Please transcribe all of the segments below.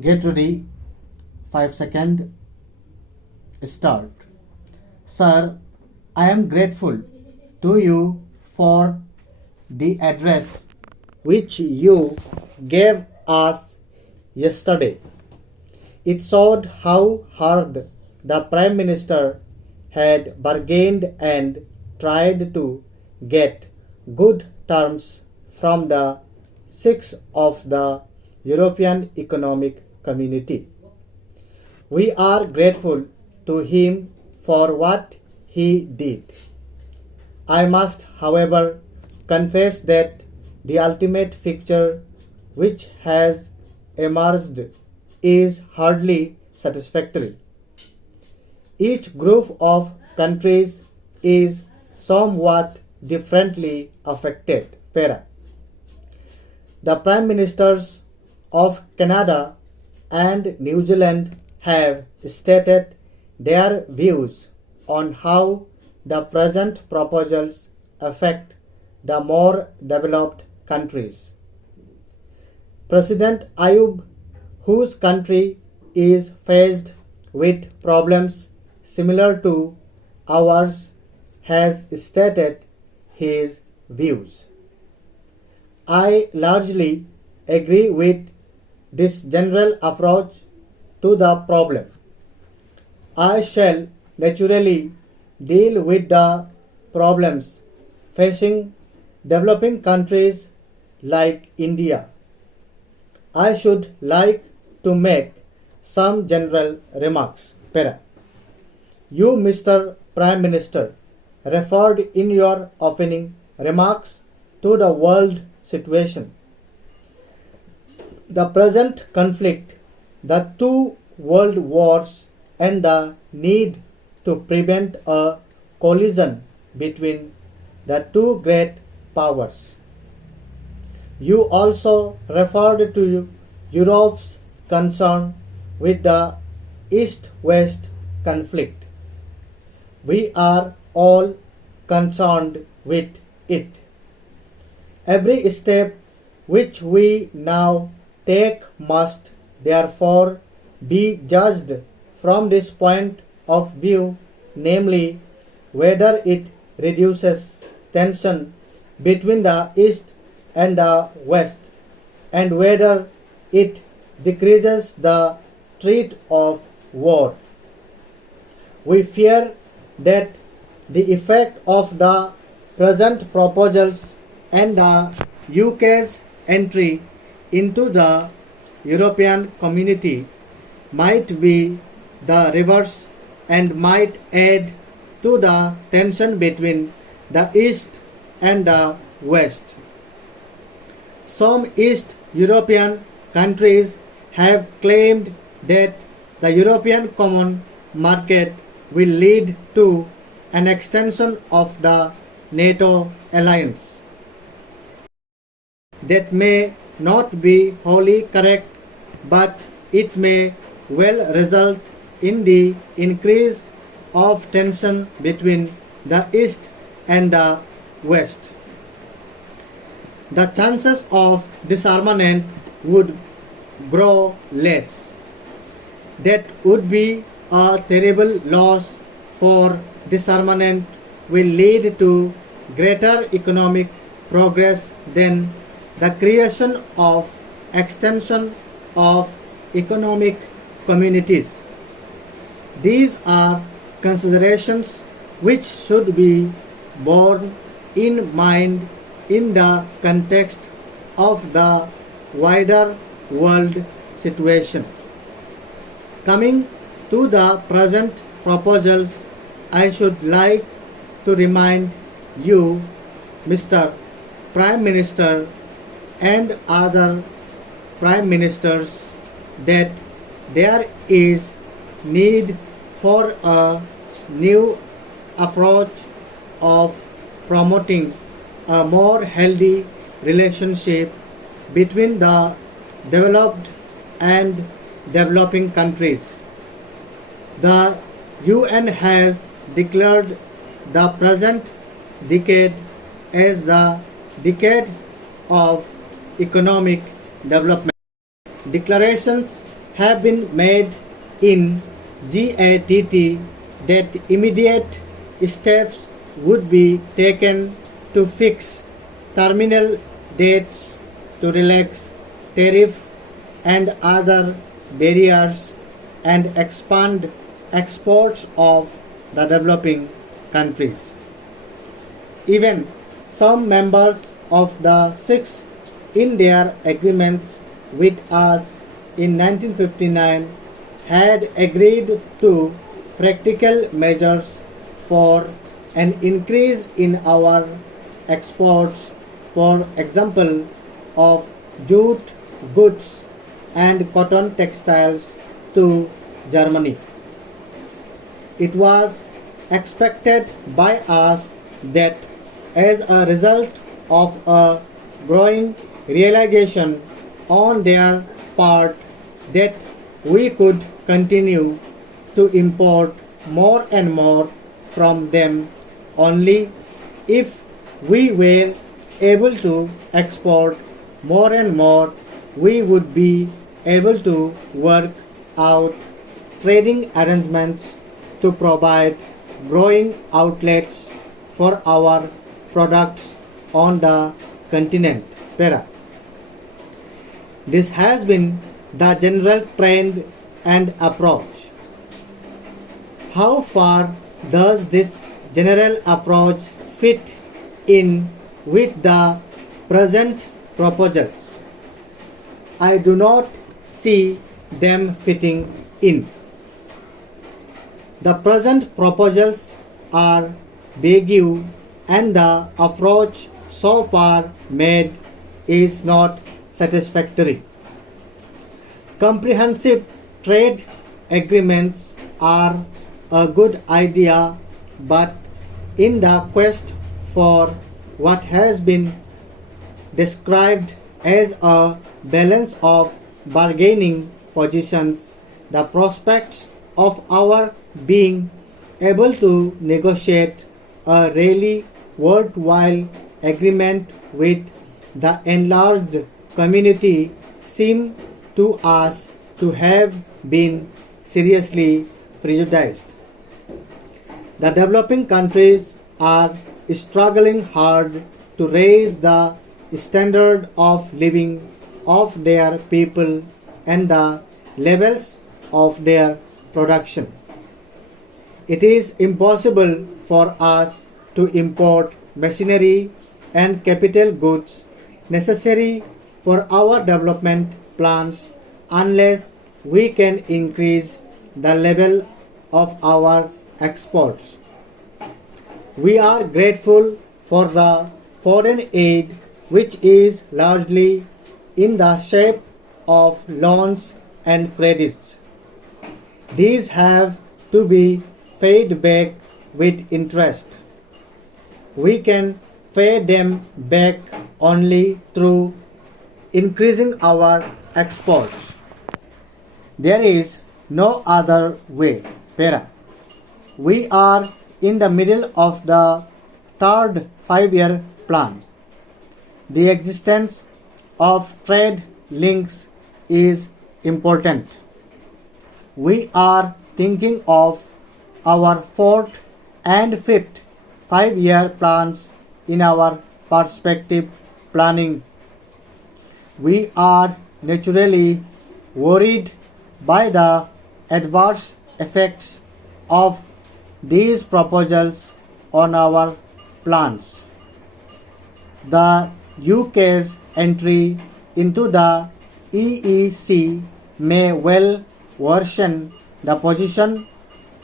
Get ready. 5 second. Start. Sir, I am grateful to you for the address which you gave us yesterday. It showed how hard the Prime Minister had bargained and tried to get good terms from the six of the European Economic Community. We are grateful to him for what he did. I must, however, confess that the ultimate picture which has emerged is hardly satisfactory. Each group of countries is somewhat differently affected. Para. The Prime Ministers of Canada and New Zealand have stated their views on how the present proposals affect the more developed countries. President Ayub, whose country is faced with problems similar to ours, has stated his views. I largely agree with this general approach to the problem. I shall naturally deal with the problems facing developing countries like India. I should like to make some general remarks. Para. You, Mr. Prime Minister, referred in your opening remarks to the world situation. The present conflict, the two world wars, and the need to prevent a collision between the two great powers. You also referred to Europe's concern with the East-West conflict. We are all concerned with it. Every step which we now take must therefore be judged from this point of view, namely whether it reduces tension between the East and the West, and whether it decreases the threat of war. We fear that the effect of the present proposals and the UK's entry into the European Community might be the reverse and might add to the tension between the East and the West. Some East European countries have claimed that the European Common Market will lead to an extension of the NATO alliance. That may not be wholly correct, but it may well result in the increase of tension between the East and the West. The chances of disarmament would grow less. That would be a terrible loss, for disarmament will lead to greater economic progress than the creation of extension of economic communities. These are considerations which should be borne in mind in the context of the wider world situation. Coming to the present proposals, I should like to remind you, Mr. Prime Minister, and other Prime Ministers, that there is need for a new approach of promoting a more healthy relationship between the developed and developing countries. The UN has declared the present decade as the decade of economic development. Declarations have been made in GATT that immediate steps would be taken to fix terminal dates, to relax tariff and other barriers, and expand exports of the developing countries. Even some members of the six in their agreements with us in 1959 had agreed to practical measures for an increase in our exports, for example, of jute goods and cotton textiles to Germany. It was expected by us that as a result of a growing realization on their part that we could continue to import more and more from them only if we were able to export more and more, we would be able to work out trading arrangements to provide growing outlets for our products on the continent. Para. This has been the general trend and approach. How far does this general approach fit in with the present proposals? I do not see them fitting in. The present proposals are vague and the approach so far made is not satisfactory. Comprehensive trade agreements are a good idea, but in the quest for what has been described as a balance of bargaining positions, the prospects of our being able to negotiate a really worthwhile agreement with the enlarged community seem to us to have been seriously prejudiced. The developing countries are struggling hard to raise the standard of living of their people and the levels of their production. It is impossible for us to import machinery and capital goods necessary for our development plans unless we can increase the level of our exports. We are grateful for the foreign aid, which is largely in the shape of loans and credits. These have to be paid back with interest. We can pay them back only through increasing our exports. There is no other way. Para. We are in the middle of the third 5-year plan. The existence of trade links is important. We are thinking of our fourth and fifth 5-year plans in our perspective planning. We are naturally worried by the adverse effects of these proposals on our plans. The UK's entry into the EEC may well worsen the position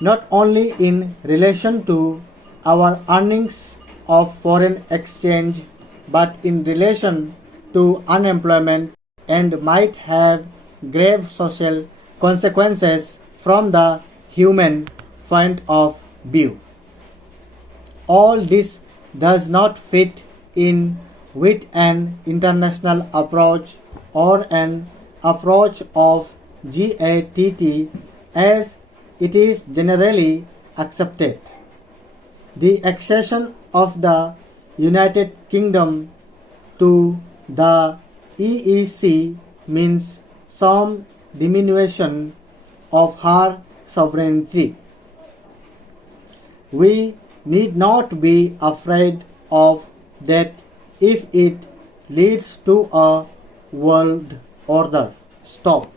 not only in relation to our earnings of foreign exchange but in relation to unemployment and might have grave social consequences from the human point of view. All this does not fit in with an international approach or an approach of GATT as it is generally accepted. The accession of the United Kingdom to the EEC means some diminution of her sovereignty. We need not be afraid of that if it leads to a world order. Stop.